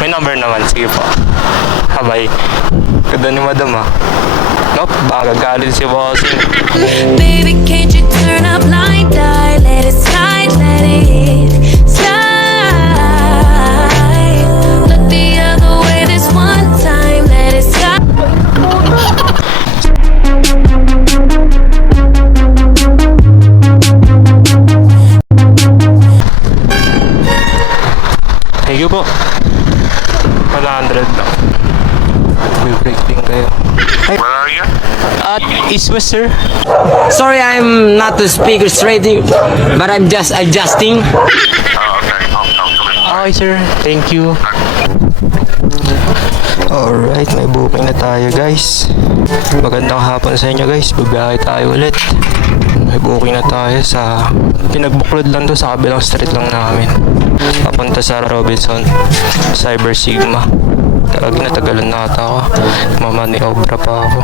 May number naman. Sige po. Habay. Ganda ni madam ah. Nope, baka galit si bossing. Baby, can't you turn up like that? Let it slide, let it slide. Look the other way this one time, let it slide. Thank you po. 100 lang. May break din kayo. Where are you? At East West, sir. Sorry, I'm not to speak straight, but I'm just adjusting. Okay, sir. Thank you. Alright, may booking na tayo, guys. Magandang hapon sa inyo, guys. Babiyahe tayo ulit. May booking na tayo sa pinagbuklod lang to, sa kabilang street lang namin. Papunta sa Robinson Cyber Sigma. Natagalan na ata ako. Mamaniobra pa ako.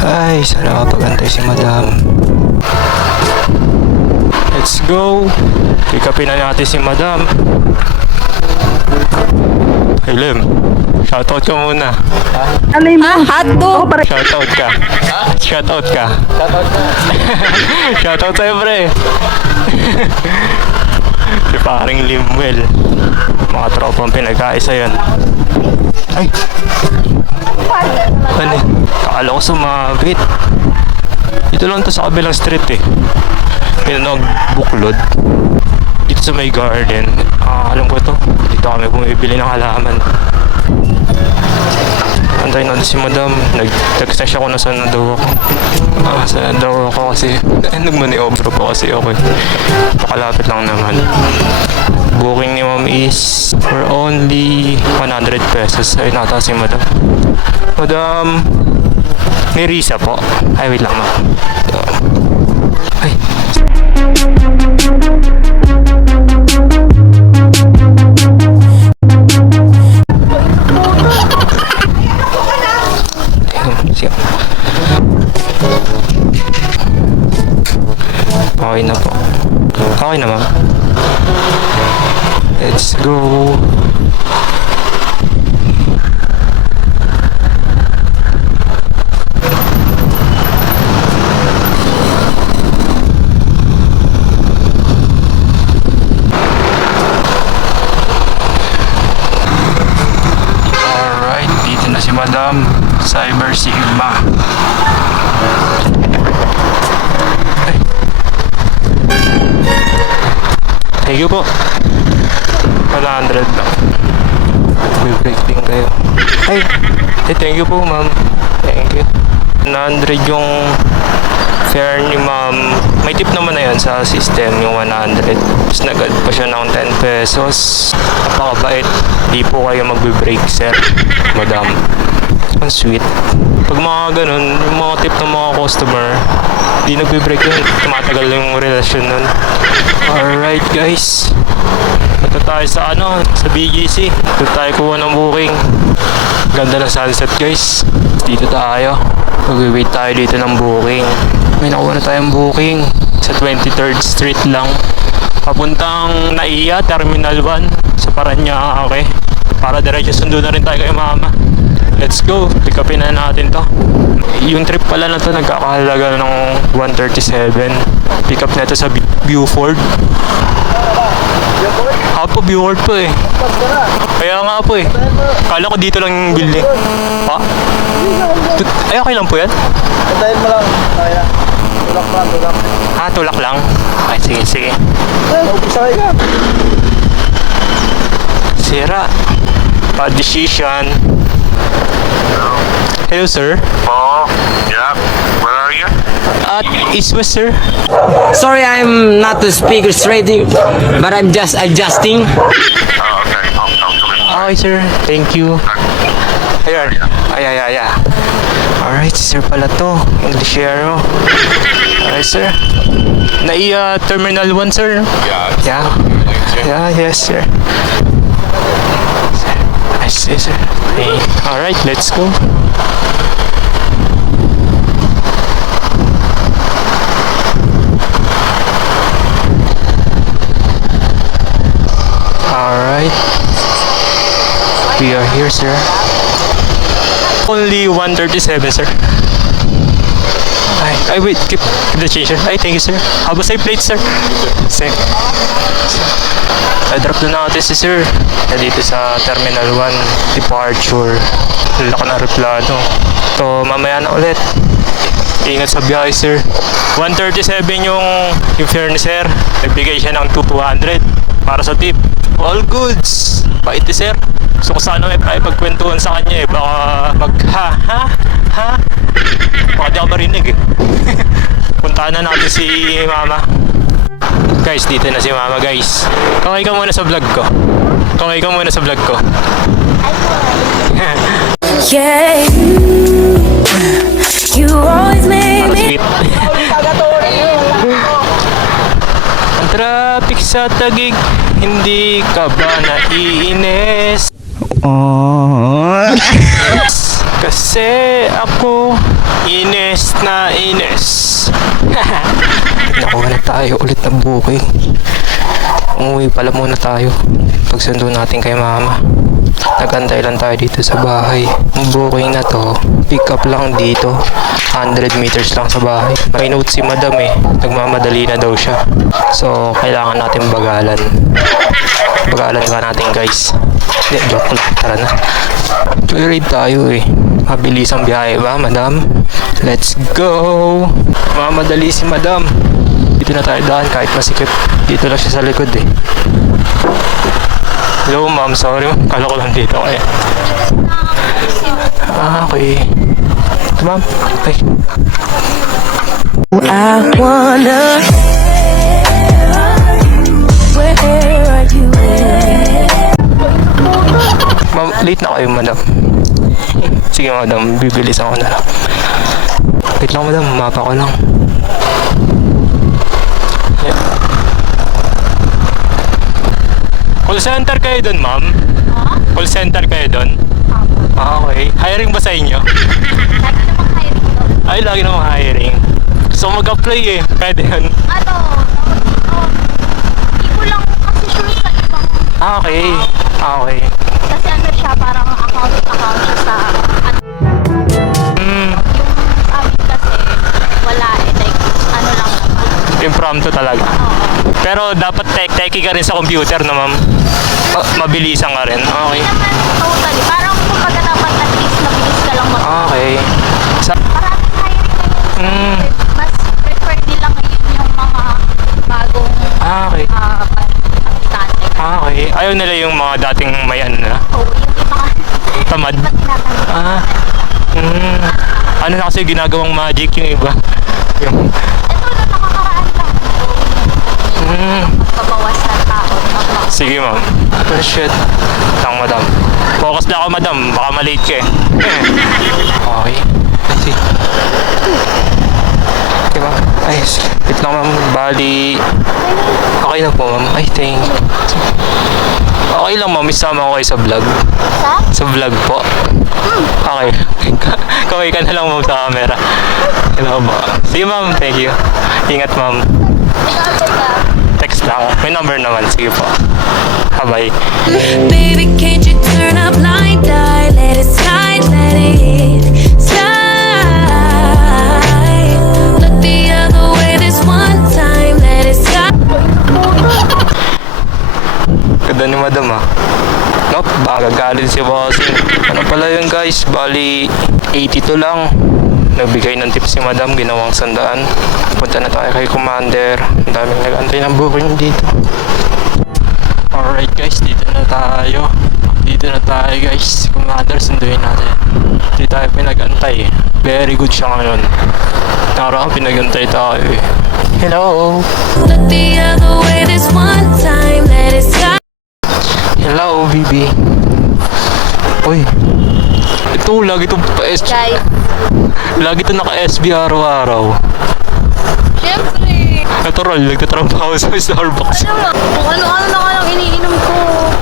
Ay, sana kapag-antay si madam. Let's go. Pick upin na natin si madam. Hey Lem, shoutout ka muna. Alay mo. Hotdog. Shoutout ka. Shoutout ka. Shoutout sa'yo, pre. Si paring Limwell. Mga tropang pinagkaisa yan. Ay! Ano? Kakala ko sumabit. Dito lang to sa kabilang street eh. Pinagbuklod. Dito sa may garden. Alam ko to. Dito kami bumibili ng halaman. Antayin natin si madam. Nag-text na siya kung nasaan na daw ako. Saan daw ako kasi nagmaniobro pa kasi ako. Pakalapit lang naman. Booking ni ma'am is for only 100 pesos. Ay, nata si madam. Madam, may Risa po. Ay, wait lang ma'am. Ay. Sige. Okay na po. Okay na ma'am. Let's go. Alright, dito na si Madam Cyber Sigma. Thank you po. 100 lang. May break din kayo. Ay! Thank you po, ma'am. Thank you. 100 yung fare ni ma'am. May tip naman na yan sa system, yung 100. Tapos nag-add pa siya ng 10 pesos. Napakabait. Di po kayo magbe-break, sir. Madam. Ang sweet. Pag mga ganun, yung mga tip ng mga customer, di nagbe-break yun. Tumatagal yung relasyon nun. Alright, guys. Ito tayo sa sa BGC. Ito tayo kuha ng booking. Ganda ng sunset, guys. Dito tayo. Mag-wait tayo dito ng booking. May nakuha na tayong booking sa 23rd Street lang. Papuntang Naiya, Terminal 1 sa Paranaque. Para diretso sundo na rin tayo kay mama. Let's go. Pick upin na natin to. Yung trip pala na to nagkakahalaga ng 137. Pick up na to sa Buford. Po, Buford po eh. Kaya nga po eh. Kala ko dito lang yung building. Ha? Ay, okay lang po yan? Dahil mo lang. Kaya. Tulak lang, tulak. Tulak lang? Ay, sige, sige. Mag-usay ka. Sira. Bad decision. Hello, sir. Oh, yeah. Where are you? At East West, sir. Sorry, I'm not to speak straight, but I'm just adjusting. Oh, okay. I'll come in. Okay, sir. Thank you. Ayan. Ay. Alright, sir pala to. Englishero. Alright, sir. Naiya Terminal 1, sir. Yeah. Yes, sir. Yes, sir. Hey. Alright, let's go. Alright. We are here, sir. Only 137, sir. Ay, wait, keep the change, sir. Ay, thank you, sir. How about say plate, sir? Same. I-drop na natin si sir. Dito sa Terminal 1 Departure. Laka na replano. So, mamaya na ulit. Ingat sa biyahe, sir. 137 yung fare ni sir. Nagbigay siya ng 200 para sa tip. All goods. Bait ni sir. So, kung sana may pagkwentuhan sa kanya eh. Baka ha? Baka di ako marinig eh. Puntahan na natin si mama. Guys, dito na si mama, guys. Kaway ka muna sa vlog ko. Yeah, you always make me. Sweet. Ang traffic sa Taguig, hindi ka ba naiinis? Kasi ako inis na inis. Nakuha na tayo ulit ng booking. Umuwi pala muna tayo. Pagsundo natin kay mama. Nagantay lang tayo dito sa bahay. Ang booking na to, pick up lang dito. 100 meters lang sa bahay. May note si madam eh. Nagmamadali na daw siya. So, kailangan natin bagalan. Bagalan ka natin, guys. Hindi, joke lang. Tara na. Joyride tayo eh. Mabilis ang biyahe ba, madam? Let's go! Mamadali si madam. Dito na tayo daan kahit masikip. Dito lang siya sa likod eh. Hello, ma'am. Sorry. Kala ko lang dito kaya. Okay. Ito, ma'am. Okay. I wonder where are you at? Ma'am, late na kayo, madam. Sige, madam. Bibilis ako na lang. Wait lang, madam. Mapa ko lang. Yeah. Call center kayo dun, ma'am? Call center kayo dun? Okay. Hiring ba sa inyo? Ay, lagi namang hiring. Gusto ko mag-apply eh. Pwede yun. Hindi ko lang kasi sure sa ibang Okay. Okay. kasi ano siya parang account siya sa ano, Hmm. yung amin kasi wala eh like ano lang naman. Impromptu talaga. Oo. Pero dapat techie ka rin sa computer na, ma'am. Mabilisan ka rin. Okay. Hindi naman totally. Parang kumbaga dapat at least mabilis ka lang mag Okay. Sa Maraming hiring ngayon. Mas prefer nila ngayon yung mga bagong okay. aplikante. Okay. Ayaw nila yung mga dating may ano na. Oo, yung iba Tamad. iba tinatanggap. Ah. Ano na kasi ginagawang magic yung iba. Yung Ito na nakakaraan lang. Magpabawas ng tao. sige, ma'am. Oh, shit. Tang, madam. Focus na ako, madam. Baka malate ka eh. Okay. Let's see. Okay, ma'am. Ay, wait lang, ma'am. Bali. Okay na po, ma'am. Ay, thank you. Okay lang, ma'am. Isama ko kayo sa vlog. Sa vlog po. Okay. Kaway ka na lang, ma'am, sa camera. Hello ba? Sige, ma'am. Thank you. Ingat, ma'am. Text lang. May number naman. Sige po. Bye-bye. Baby, can't you turn up light, die? Let it slide, let it slide. Look the other way this one time, let it slide. Ganda ni madam ah. Nope, baka galit si bossing. Ano pala yun, guys? Bali, 82 lang. Nagbigay ng tip si madam, ginawang 100. Punta na tayo kay commander. Ang daming nag-antay ng booking dito. Alright guys, dito na tayo. Dito na tayo guys. Si commander, sunduin natin. Hindi tayo pinag-antay eh. Very good siya ngayon. Nakaraan pinag-antay tayo eh. Hello! Look the other way this one time, let it slide. Hello, BB. Uy. Ito, lagi itong Guys, lagi ito naka-SB araw-araw. syempre. Ito, Rol, nagtatrabaho sa Starbucks. Alam mo, kung ano-ano na nga lang iniinom ko.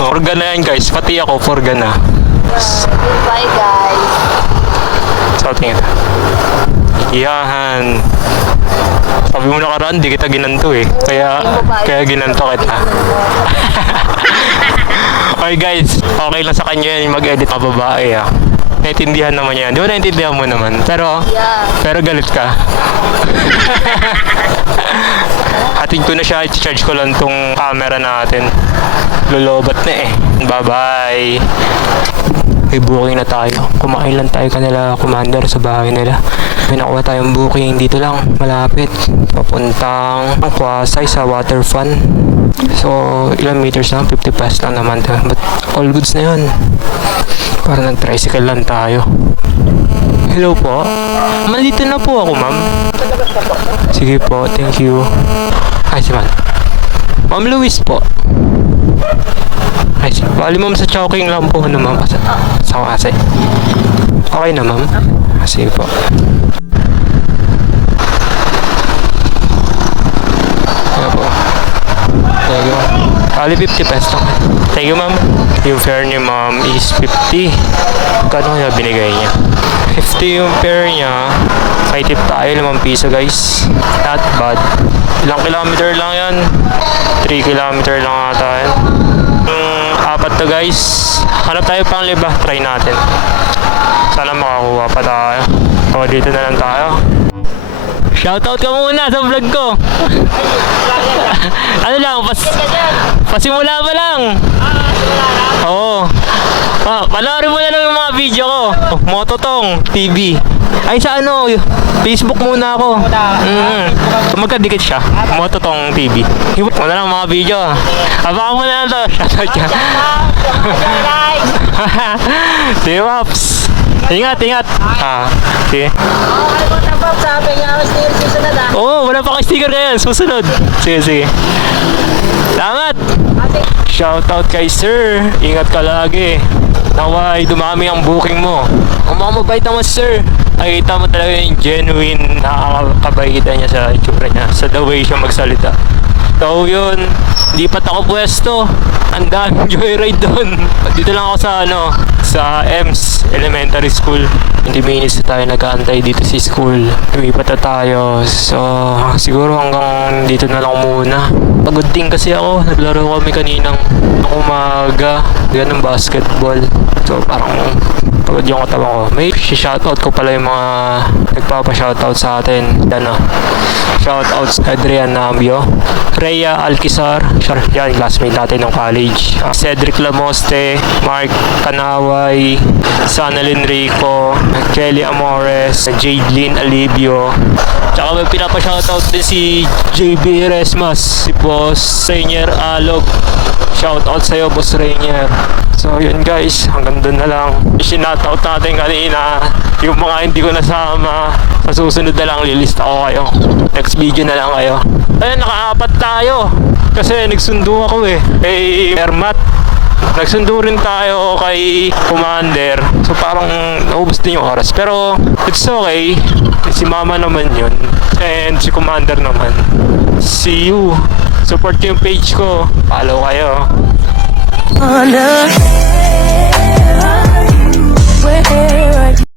Forga na yan, guys. Pati ako, forga na. Goodbye, guys. So, tingin. Yahan. Sabi mo nakaraan, di kita ginanto eh. Kaya ginanto kita. Okay guys, okay lang sa kanya yan mag-edit mga babae ah. Naintindihan naman yan. Di ba naintindihan mo naman? Pero galit ka. Hatid ko na siya, i-charge ko lang tong camera natin. Lolobat na eh. Bye-bye. May booking na tayo. Kumain lang tayo kanila, commander, sa bahay nila. May nakuha tayong booking dito lang, malapit. Papuntang Kwasay sa water fun. So, ilang meters lang? 50 pesos lang naman. But all goods na yun. Para nag-tricycle lang tayo. Hello po. Malito na po ako, ma'am. Sige po, thank you. Ay, si ma'am. Ma'am Luis po. Ay, bali ma'am sa Chowking lang po na ma'am. Sa kasi. Okay na ma'am. Sige po. Ayan po. Thank you. Bali 50 pesos lang. Thank you ma'am. Yung fare niya ma'am is 50. Kano kaya binigay niya? 50 yung fare niya. May tip tayo, 5 piso guys. Not bad. Ilang kilometer lang yan? 3 kilometer lang ata yan. Apat to guys. Hanap tayo pang liba. Try natin. Sana makakuha pa tayo. O, dito na lang tayo. Shoutout ka muna sa vlog ko. Ano lang, pasimula pa lang. Oo. Panoorin mo na lang yung mga video ko. Mototong TV. Ay sa ano, Facebook muna ako. Magkadikit siya. Mototong TV. Hibot mo na lang mga video. Abangan mo na lang to. Shoutout ka. Sige, Paps. Ingat. Sige. Oo, wala pa kay sticker ngayon. Susunod. Sige. Salamat. Shoutout kay sir. Ingat ka lagi. Naway, dumami ang booking mo. Kung mabait naman sir, nakikita mo talaga yung genuine nakakabaitan niya sa itsura niya, sa the way siya magsalita. So yun, lipat ako pwesto. Ang daming joyride doon. Dito lang ako sa EMS Elementary School. 20 minutes na tayo nag-aantay dito sa school. Lumipat na tayo. So, siguro hanggang dito na lang muna. Pagod din kasi ako. Naglaro kami kaninang umaga. Ganun basketball. So, parang pagod yung katawan ko. May shoutout ko pala yung mga nagpapa-shoutout sa atin. Shoutouts Adrian Nambio, Rhea Alquizar, yan, classmate natin ng college. Cedric Lamoste, Mark Kanaway, Sanalyn Rico, Kelly Amores, Jadelyn Alibio. Tsaka may pinapa-shoutout din si JB Resmas, si Boss Rainier Alog. Shoutout sa'yo, Boss Rainier. So yun guys, hanggang doon na lang. Sinoutout natin kanina yung mga hindi ko nasama. Sa susunod na lang lilista ko kayo. Next video na lang kayo. Ayun, nakaapat tayo. Kasi nagsundo ako kay Ermat. Nagsundo rin tayo kay Commander. So parang naubos din yung oras. Pero it's okay. Si Mama naman yun. And si Commander naman. See you. Support yung page ko. Follow kayo. Where are you?